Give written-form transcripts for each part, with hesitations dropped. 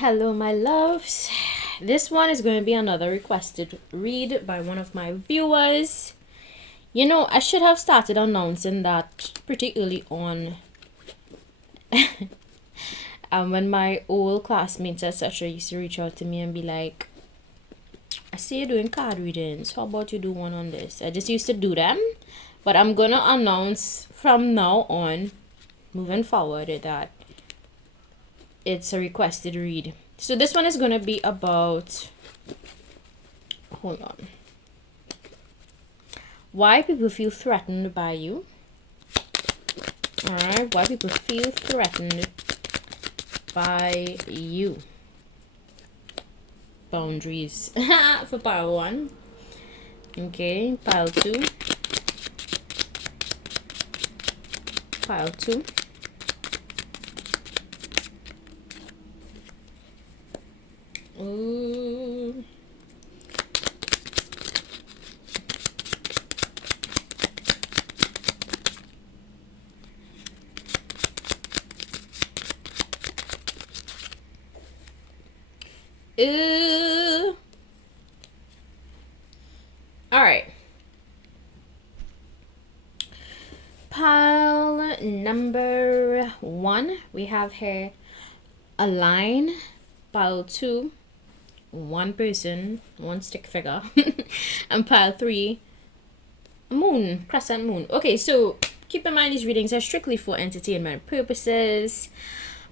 Hello, my loves. This one is going to be another requested read by one of my viewers. You know, I should have started announcing that pretty early on. When my old classmates, etc., used to reach out to me and be like, I see you doing card readings. How about you do one on this? I just used to do them. But I'm going to announce from now on, moving forward, that it's a requested read. So this one is going to be about, hold on, why people feel threatened by you. Alright, why people feel threatened by you. Boundaries for pile 1. Okay, pile 2. Pile 2. Ooh. Ooh. All right. Pile number 1, we have here a line. Pile 2, one person, one stick figure. And pile 3, a moon, crescent moon. Okay, so keep in mind these readings are strictly for entertainment purposes,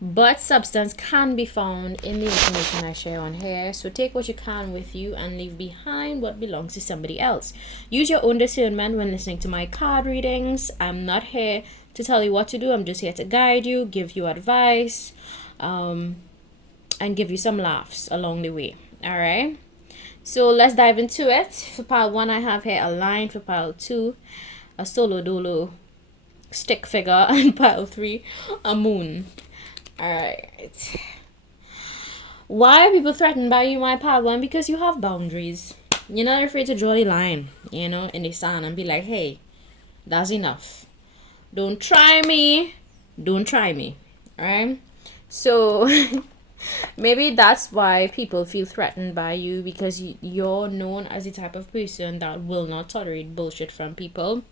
but substance can be found in the information I share on here. So take what you can with you and leave behind what belongs to somebody else. Use your own discernment when listening to my card readings. I'm not here to tell you what to do. I'm just here to guide you, give you advice, and give you some laughs along the way. All right, so let's dive into it. For pile 1, I have here a line. For pile 2, a solo dolo stick figure. And pile 3, a moon. All right, why are people threatened by you, my pile 1? Because you have boundaries. You're not afraid to draw the line, in the sand and be like, hey, that's enough. Don't try me. Don't try me. All right, so maybe that's why people feel threatened by you, because you're known as the type of person that will not tolerate bullshit from people.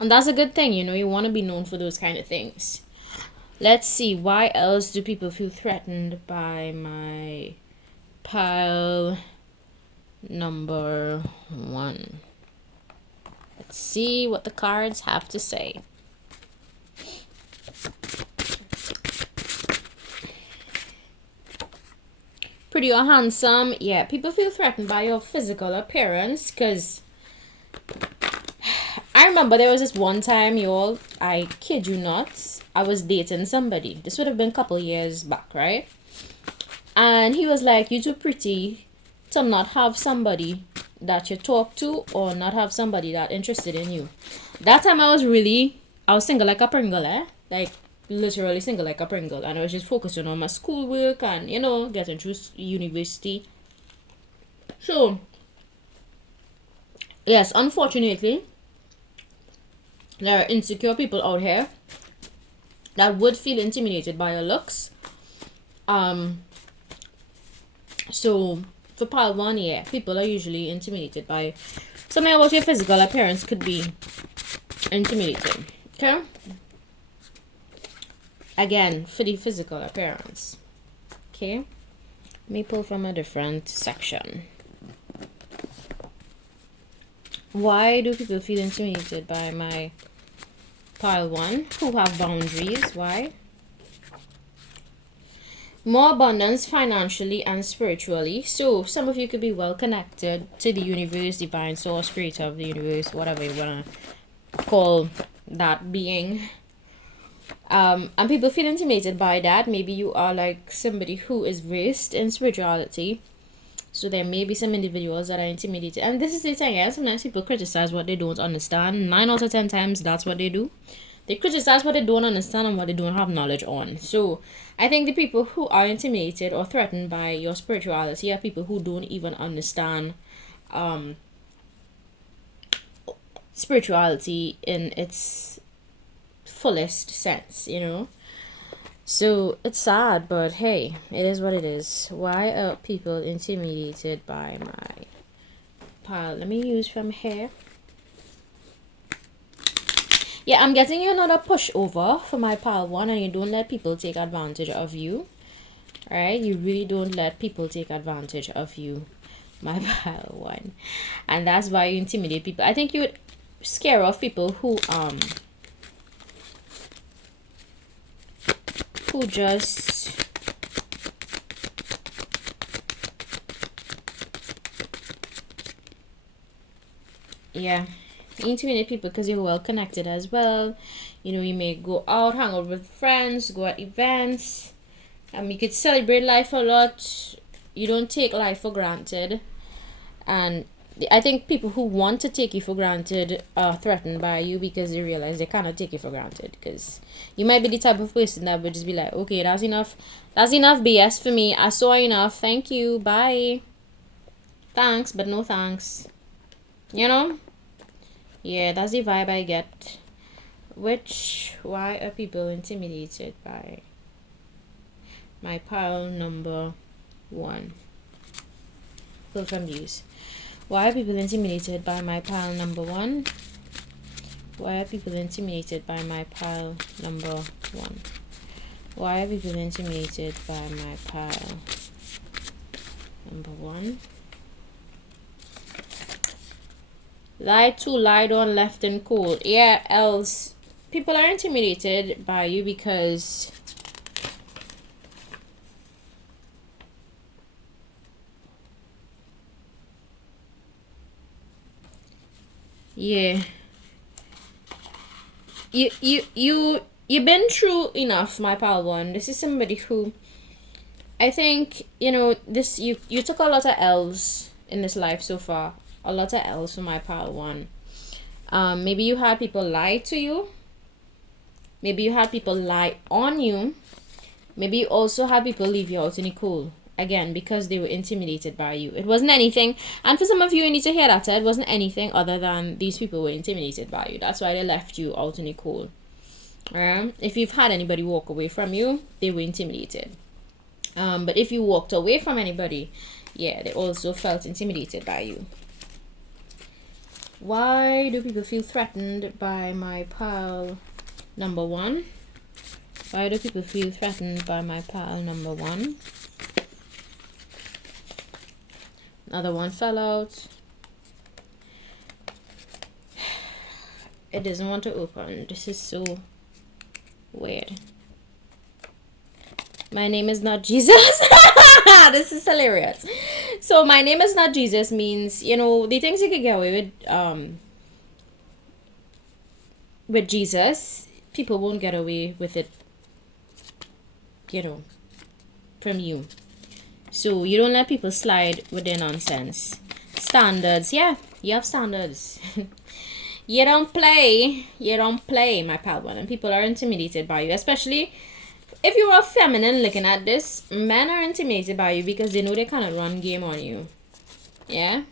And that's a good thing, you want to be known for those kind of things. Let's see, why else do people feel threatened by my pile number 1? Let's see what the cards have to say. Pretty or handsome? Yeah, people feel threatened by your physical appearance, because I remember there was this one time, y'all, I kid you not, I was dating somebody. This would have been a couple years back, right? And he was like, you too pretty to not have somebody that you talk to, or not have somebody that interested in you. That time I was single like a Pringle, like literally single like a Pringle. And I was just focusing on my schoolwork and, getting through university. So, yes, unfortunately, there are insecure people out here that would feel intimidated by your looks. So for pile 1, yeah, people are usually intimidated by something about your physical appearance. Could be intimidating. Okay, again, for the physical appearance. Okay, let me pull from a different section. Why do people feel intimidated by my pile 1 who have boundaries? Why? More abundance financially and spiritually. So some of you could be well connected to the universe, divine source, creator of the universe, whatever you want to call that being. And people feel intimidated by that. Maybe you are like somebody who is versed in spirituality. So there may be some individuals that are intimidated. And this is the thing, yeah? Sometimes people criticize what they don't understand. 9 out of 10 times, that's what they do. They criticize what they don't understand and what they don't have knowledge on. So I think the people who are intimidated or threatened by your spirituality are people who don't even understand spirituality in its fullest sense, So it's sad, but hey, it is what it is. Why are people intimidated by my pile? Let me use from here. Yeah, I'm getting you another pushover for my pile 1, and you don't let people take advantage of you. Alright, you really don't let people take advantage of you, my pile 1. And that's why you intimidate people. I think you would scare off people who just yeah, you intimidate people because you're well connected as well. You know, you may go out, hang out with friends, go at events. You could celebrate life a lot. You don't take life for granted. And I think people who want to take you for granted are threatened by you because they realize they cannot take you for granted. Because you might be the type of person that would just be like, okay, that's enough. That's enough BS for me. I saw enough. Thank you. Bye. Thanks, but no thanks. You know? Yeah, that's the vibe I get. Why are people intimidated by my pile number 1? Full from views. Why are people intimidated by my pile number 1? Why are people intimidated by my pile number 1? Why are people intimidated by my pile number 1? Lie to, lied on, left in cold. Yeah, else people are intimidated by you because yeah, you've been through enough, my pal 1. This is somebody who I think, you know, this you took a lot of L's in this life so far. A lot of L's for my pal 1. Maybe you had people lie to you. Maybe you had people lie on you. Maybe you also had people leave you out in the cold. Again, because they were intimidated by you. It wasn't anything. And for some of you need to hear that. It wasn't anything other than these people were intimidated by you. That's why they left you out in the cold. If you've had anybody walk away from you, they were intimidated. But if you walked away from anybody, yeah, they also felt intimidated by you. Why do people feel threatened by my pile number 1? Why do people feel threatened by my pile number 1? Another one fell out. It doesn't want to open. This is so weird. My name is not Jesus. This is hilarious. So my name is not Jesus means, you know, the things you could get away with Jesus, people won't get away with it, you know, from you. So you don't let people slide with their nonsense. Standards, yeah, you have standards. You don't play, my pal 1, and people are intimidated by you, especially if you're a feminine looking at this. Men are intimidated by you because they know they cannot run game on you. Yeah.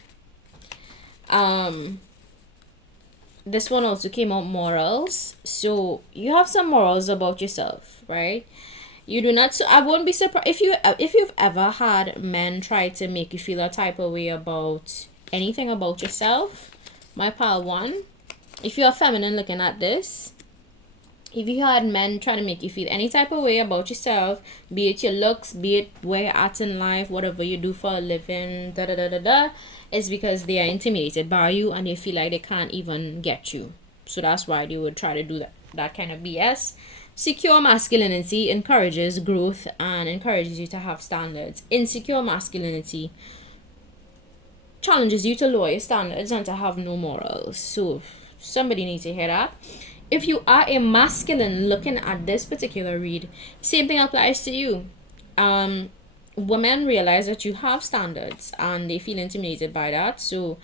This one also came out morals. So you have some morals about yourself, right? You do not. So I won't be surprised if you've ever had men try to make you feel a type of way about anything about yourself, my pal 1. If you're feminine looking at this, if you had men trying to make you feel any type of way about yourself, be it your looks, be it where you're at in life, whatever you do for a living, it's because they are intimidated by you and they feel like they can't even get you. So that's why they would try to do that kind of BS. Secure masculinity encourages growth and encourages you to have standards. Insecure masculinity challenges you to lower your standards and to have no morals. So somebody needs to hear that. If you are a masculine looking at this particular read, same thing applies to you. Women realize that you have standards and they feel intimidated by that. So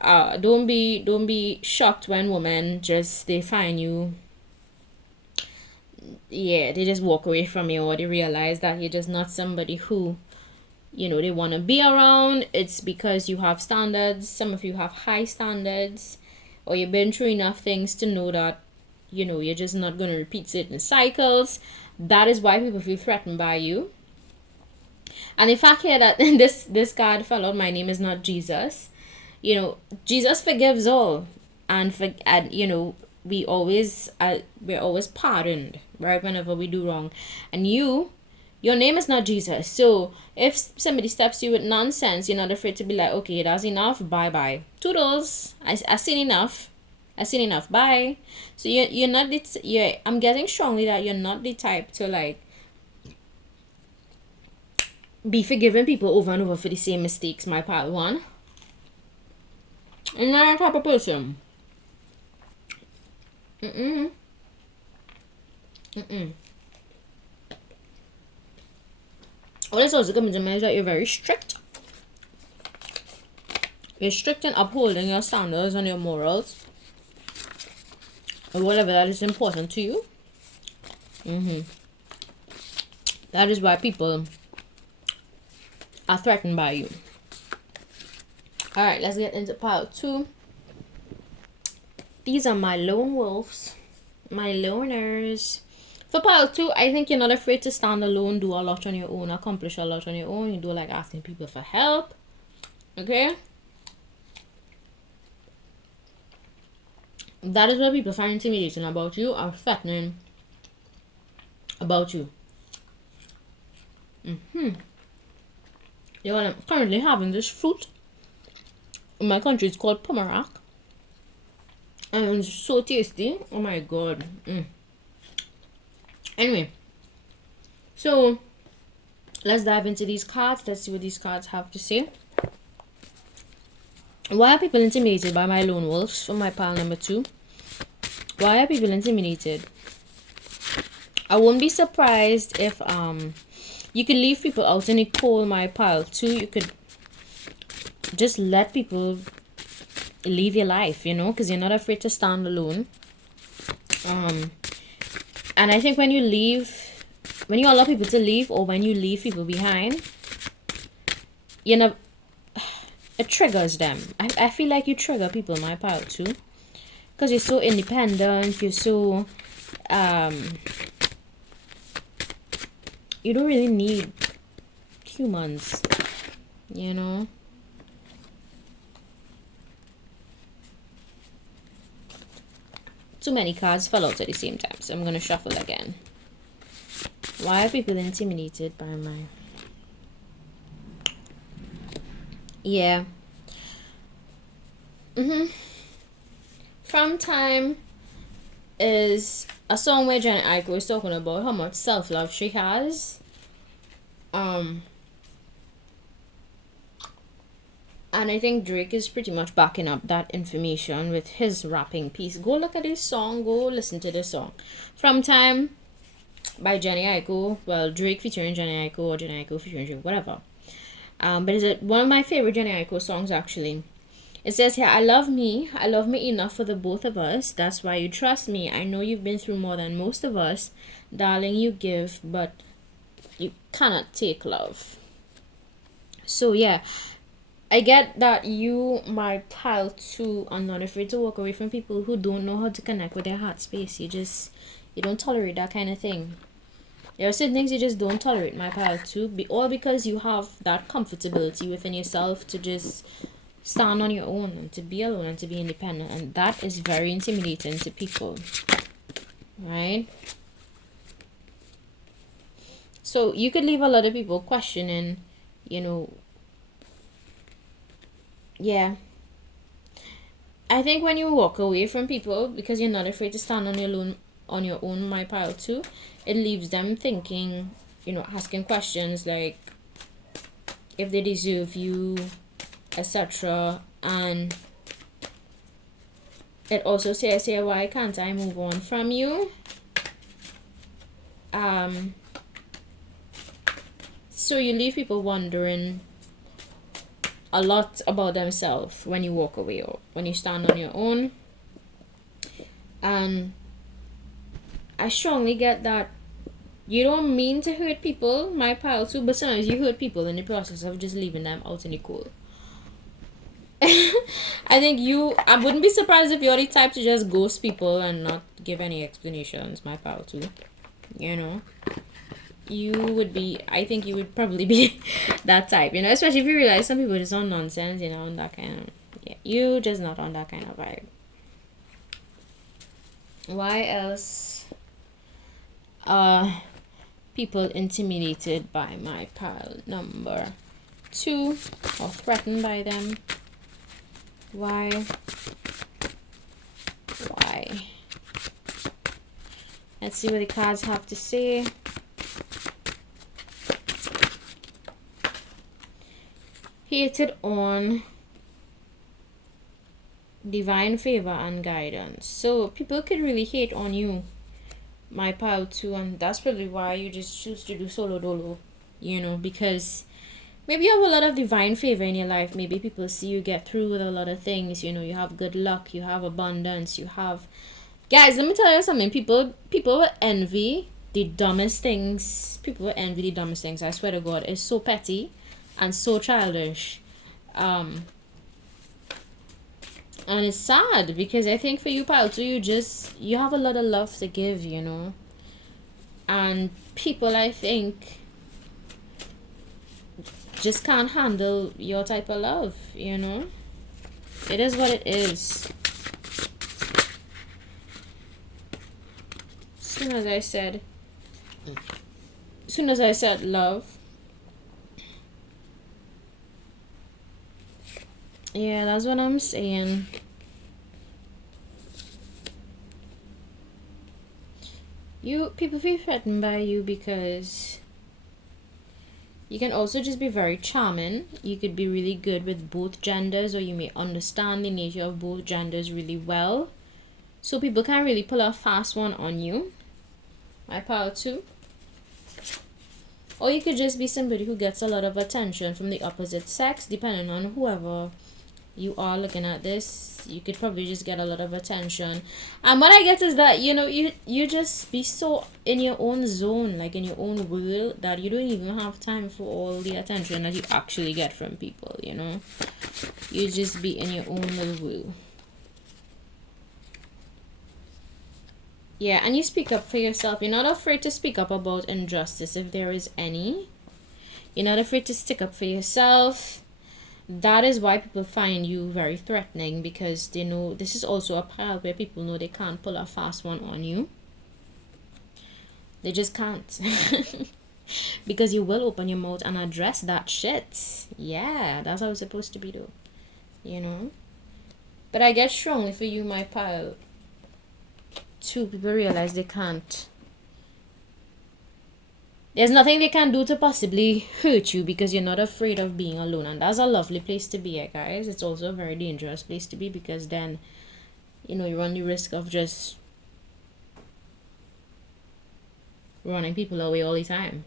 don't be shocked when women they find you, yeah, they just walk away from you, or they realize that you're just not somebody who, you know, they want to be around. It's because you have standards. Some of you have high standards, or you've been through enough things to know that, you know, you're just not going to repeat certain cycles. That is why people feel threatened by you. And the fact here that this card fell out, my name is not Jesus. You know, Jesus forgives all, and you know, we're always pardoned, right, whenever we do wrong. And your name is not Jesus. So if somebody steps you with nonsense, you're not afraid to be like, okay, that's enough, bye bye, toodles, I seen enough. I seen enough. Bye. So you're not I'm getting strongly that you're not the type to like be forgiving people over and over for the same mistakes, my pal one. And not a type of person. What is also coming to me is that you're very strict. You're strict in upholding your standards and your morals, or whatever that is important to you. That is why people are threatened by you. Alright, let's get into pile 2. These are my lone wolves, my loners. For pile 2, I think you're not afraid to stand alone, do a lot on your own, accomplish a lot on your own. You do like asking people for help. Okay? That is what people find intimidating about you or threatening about you. You know, I'm currently having this fruit. In my country, it's called pomerac. And it's so tasty. Oh my god. Anyway, so let's dive into these cards. Let's see what these cards have to say. Why are people intimidated by my lone wolves? For my pile number 2. Why are people intimidated? I won't be surprised if you could leave people out in the cold, my pile 2. You could just let people live your life, you know, because you're not afraid to stand alone. And I think when you allow people to leave, or when you leave people behind, you know, it triggers them. I feel like you trigger people, my pile 2, because you're so independent. You're so you don't really need humans, you know. Too many cards fell out at the same time, so I'm gonna shuffle again. Why are people intimidated by my... Yeah. From Time is a song where Janet Aiko is talking about how much self-love she has. And I think Drake is pretty much backing up that information with his rapping piece. Go look at this song. Go listen to this song. From Time by Jenny Aiko. Well, Drake featuring Jenny Aiko, or Jenny Aiko featuring Drake, whatever. But it's one of my favorite Jenny Aiko songs, actually. It says here, I love me enough for the both of us. That's why you trust me. I know you've been through more than most of us. Darling, you give, but you cannot take love. So yeah, I get that you, my pile 2, are not afraid to walk away from people who don't know how to connect with their heart space. You don't tolerate that kind of thing. There are certain things you just don't tolerate, my pile 2, all because you have that comfortability within yourself to just stand on your own and to be alone and to be independent, and that is very intimidating to people, right? So you could leave a lot of people questioning, you know. Yeah, I think when you walk away from people because you're not afraid to stand on your own, my pile 2, it leaves them thinking, you know, asking questions like if they deserve you, etc. And it also says here, why can't I move on from you? So you leave people wondering a lot about themselves when you walk away or when you stand on your own. And I strongly get that you don't mean to hurt people, my pile 2, but sometimes you hurt people in the process of just leaving them out in the cold. I wouldn't be surprised if you're the type to just ghost people and not give any explanations, my pile 2. you know. You would be, I think you would probably be that type, you know, especially if you realize some people just on nonsense, you know, on that kind of, yeah, you just not on that kind of vibe. Why else people intimidated by my pile number 2 or threatened by them? Why? Let's see what the cards have to say. Hated on divine favor and guidance. So people could really hate on you, my pile 2, and that's probably why you just choose to do solo dolo, you know, because maybe you have a lot of divine favor in your life. Maybe people see you get through with a lot of things, you know, you have good luck, you have abundance, you have, guys, let me tell you something. People will envy the dumbest things. People will envy the dumbest things. I swear to God, it's so petty and so childish. And it's sad because I think for you, pile 2, you have a lot of love to give, you know. And people, I think, just can't handle your type of love, you know. It is what it is. Soon as I said love, yeah, that's what I'm saying. People feel threatened by you because you can also just be very charming. You could be really good with both genders, or you may understand the nature of both genders really well. So people can't really pull a fast one on you. My pile 2. Or you could just be somebody who gets a lot of attention from the opposite sex, depending on whoever you are looking at this. You could probably just get a lot of attention. And what I get is that, you know, you just be so in your own zone, like in your own world, that you don't even have time for all the attention that you actually get from people, you know. You just be in your own little world. Yeah, and you speak up for yourself. You're not afraid to speak up about injustice if there is any. You're not afraid to stick up for yourself. That is why people find you very threatening, because they know this is also a pile where people know they can't pull a fast one on you. They just can't. Because you will open your mouth and address that shit. Yeah, that's how it's supposed to be though. You know? But I get strongly for you, my pile 2. People realize they can't. There's nothing they can do to possibly hurt you because you're not afraid of being alone. And that's a lovely place to be, guys. It's also a very dangerous place to be, because then, you know, you run the risk of just running people away all the time.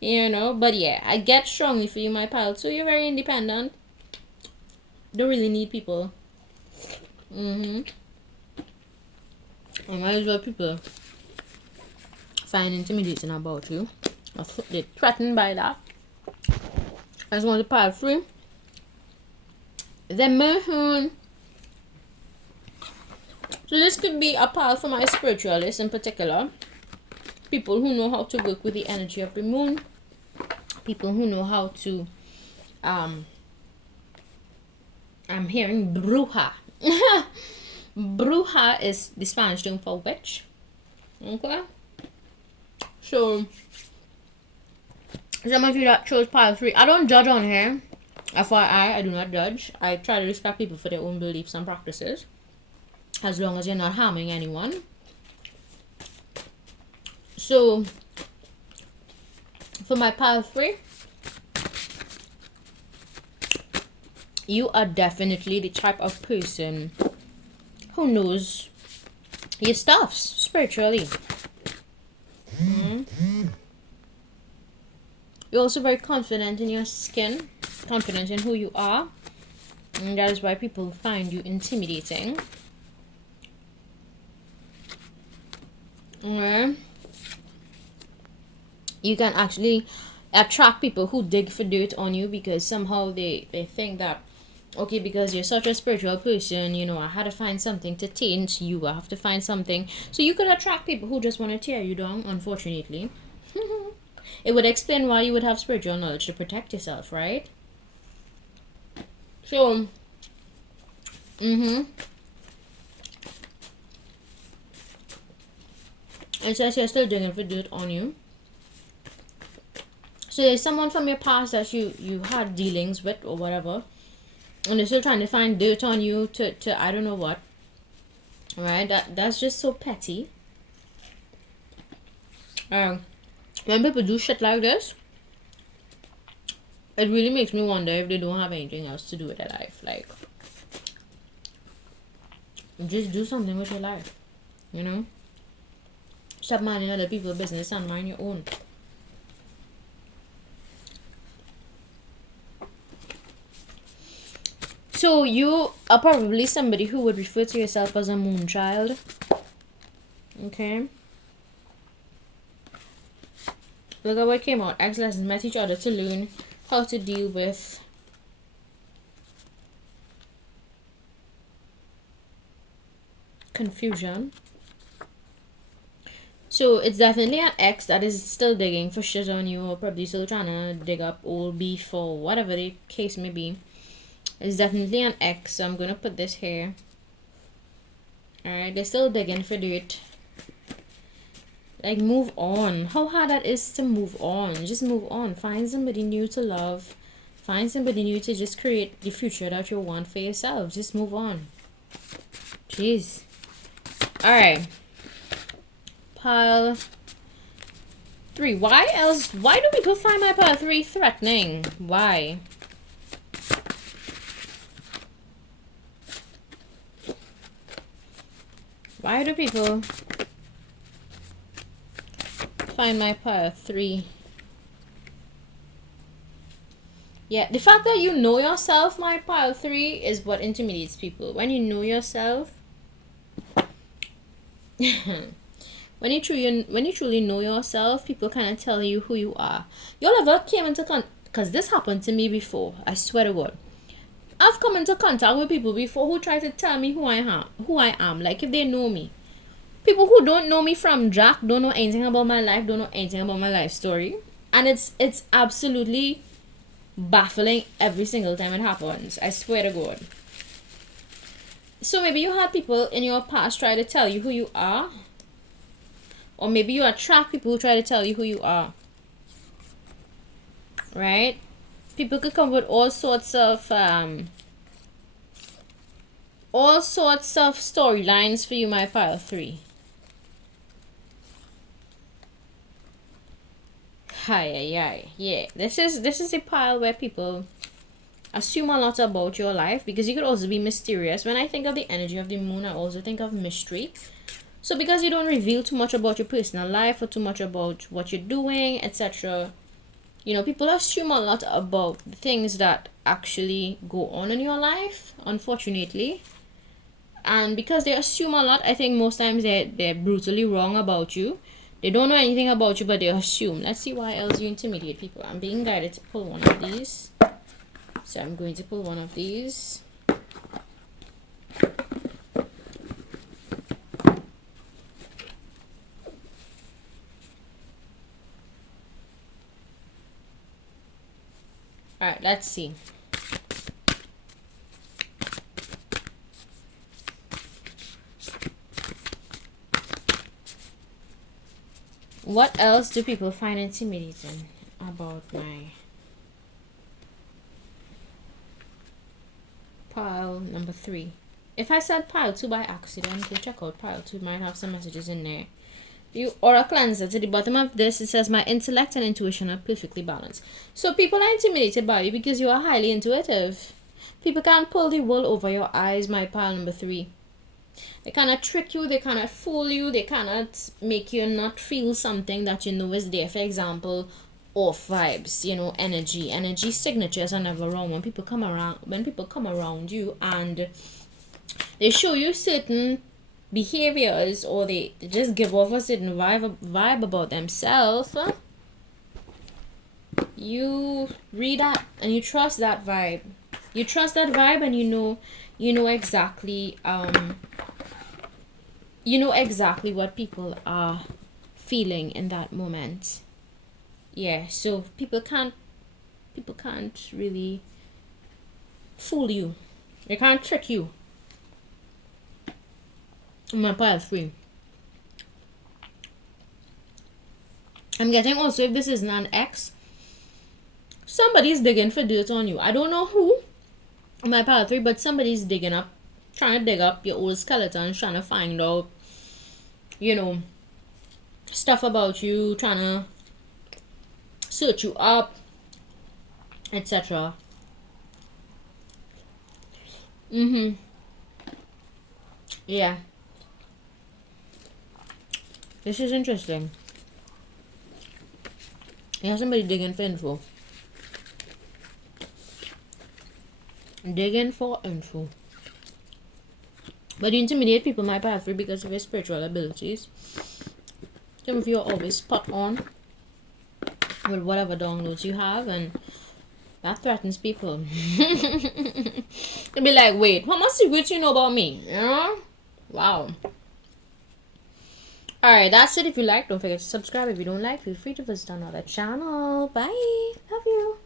You know, but yeah, I get strongly for you, my pal. So you're very independent. Don't really need people. I might as well people find intimidating about you, or they're threatened by that. I just want to pile 3. The moon. So this could be a pile for my spiritualists in particular. People who know how to work with the energy of the moon. People who know how to I'm hearing bruja. Bruja is the Spanish term for witch. Okay. So some of you that chose pile 3, I don't judge on here. FYI, I do not judge. I try to respect people for their own beliefs and practices, as long as you're not harming anyone. So for my pile 3, you are definitely the type of person who knows your stuffs spiritually. You're also very confident in your skin, confident in who you are, and that is why people find you intimidating. You can actually attract people who dig for dirt on you, because somehow they think that Okay, because you're such a spiritual person, you know, I had to find something to taint you. I have to find something. So you could attract people who just want to tear you down, unfortunately. It would explain why you would have spiritual knowledge to protect yourself, right? So, it says you're still digging for dirt on you. So there's someone from your past that you had dealings with or whatever, and they're still trying to find dirt on you to I don't know what. Right? That's just so petty. When people do shit like this, it really makes me wonder if they don't have anything else to do with their life. Like, just do something with your life, you know? Stop minding other people's business and mind your own. So you are probably somebody who would refer to yourself as a moon child. Okay. Look at what came out. Ex-lessons met each other to learn how to deal with confusion. So it's definitely an ex that is still digging for shit on you, or probably still trying to dig up old beef or whatever the case may be. It's definitely an ex, so I'm gonna put this here. Alright, they're still digging for dirt. Like, move on. How hard that is to move on. Just move on. Find somebody new to love. Find somebody new to just create the future that you want for yourself. Just move on. Jeez. Alright. Pile 3. Why do people find my pile 3 threatening? Why? Why do people find my pile 3? Yeah, the fact that you know yourself, my pile 3, is what intimidates people. When you know yourself, when you truly know yourself, people kind of tell you who you are. Y'all ever came into because this happened to me before. I swear to God, I've come into contact with people before who try to tell me who I am. Like, if they know me. People who don't know me from Jack, don't know anything about my life, don't know anything about my life story, and it's absolutely baffling every single time it happens. I swear to God. So maybe you had people in your past try to tell you who you are, or maybe you attract people who try to tell you who you are. Right? People could come with all sorts of storylines for you, my pile 3. Hi. Yeah. This is a pile where people assume a lot about your life, because you could also be mysterious. When I think of the energy of the moon, I also think of mystery. So because you don't reveal too much about your personal life or too much about what you're doing, etc., you know, people assume a lot about the things that actually go on in your life, unfortunately. And because they assume a lot, I think most times they're brutally wrong about you. They don't know anything about you, but they assume. Let's see why else you intimidate people. I'm being guided to pull one of these. So I'm going to pull one of these. Alright, let's see. What else do people find intimidating about my pile number 3? If I said pile 2 by accident, you check out pile 2. Might have some messages in there. You aura cleanser. To the bottom of this, it says my intellect and intuition are perfectly balanced. So people are intimidated by you because you are highly intuitive. People can't pull the wool over your eyes, my pile number 3. They cannot trick you, they cannot fool you, they cannot make you not feel something that you know is there. For example, off vibes, you know, energy signatures are never wrong. When people come around you and they show you certain behaviors, or they just give off a certain vibe about themselves, you read that and you trust that vibe. You trust that vibe, and you know exactly you know exactly what people are feeling in that moment. Yeah, so people can't really fool you. They can't trick you. My pile 3. I'm getting also, if this isn't an ex, somebody's digging for dirt on you. I don't know who. My pile 3, but somebody's digging up, trying to dig up your old skeletons, trying to find out, you know, stuff about you, trying to search you up, etc. Yeah, this is interesting. Yeah, somebody digging for info. Digging for info. But you intimidate people might pass through because of your spiritual abilities. Some of you are always spot on with whatever downloads you have, and that threatens people. They'll be like, wait, what much secrets you know about me? You know? Wow. Alright, that's it. If you like, don't forget to subscribe. If you don't like, feel free to visit another channel. Bye. Love you.